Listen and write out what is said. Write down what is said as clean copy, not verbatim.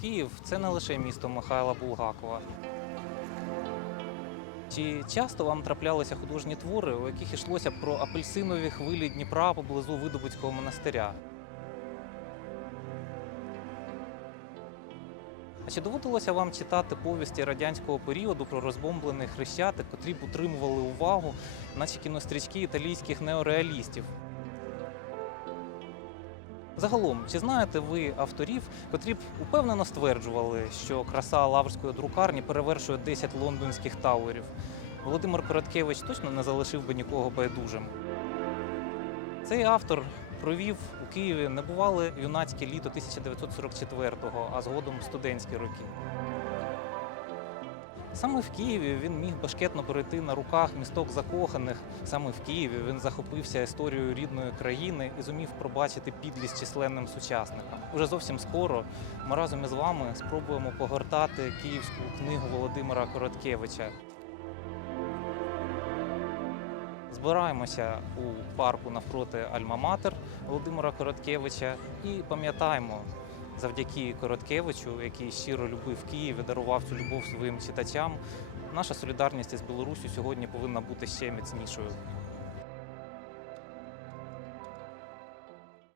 Київ – це не лише місто Михайла Булгакова. Чи часто вам траплялися художні твори, у яких йшлося про апельсинові хвилі Дніпра поблизу Видобицького монастиря? А чи доводилося вам читати повісті радянського періоду про розбомблений Хрещатик, котрі б утримували увагу, наче кінострічки італійських неореалістів? Загалом, чи знаєте ви авторів, котрі б упевнено стверджували, що краса Лаврської друкарні перевершує 10 лондонських тауерів? Володимир Короткевич точно не залишив би нікого байдужим. Цей автор провів у Києві небувале юнацьке літо 1944-го, а згодом студентські роки. Саме в Києві він міг бешкетно перейти на руках місток закоханих. Саме в Києві він захопився історією рідної країни і зумів пробачити підлість численним сучасникам. Уже зовсім скоро ми разом із вами спробуємо погортати київську книгу Володимира Короткевича. Збираємося у парку навпроти Альма-Матер Володимира Короткевича і пам'ятаємо, завдяки Короткевичу, який щиро любив Київ і дарував цю любов своїм читачам, наша солідарність із Білоруссю сьогодні повинна бути ще міцнішою.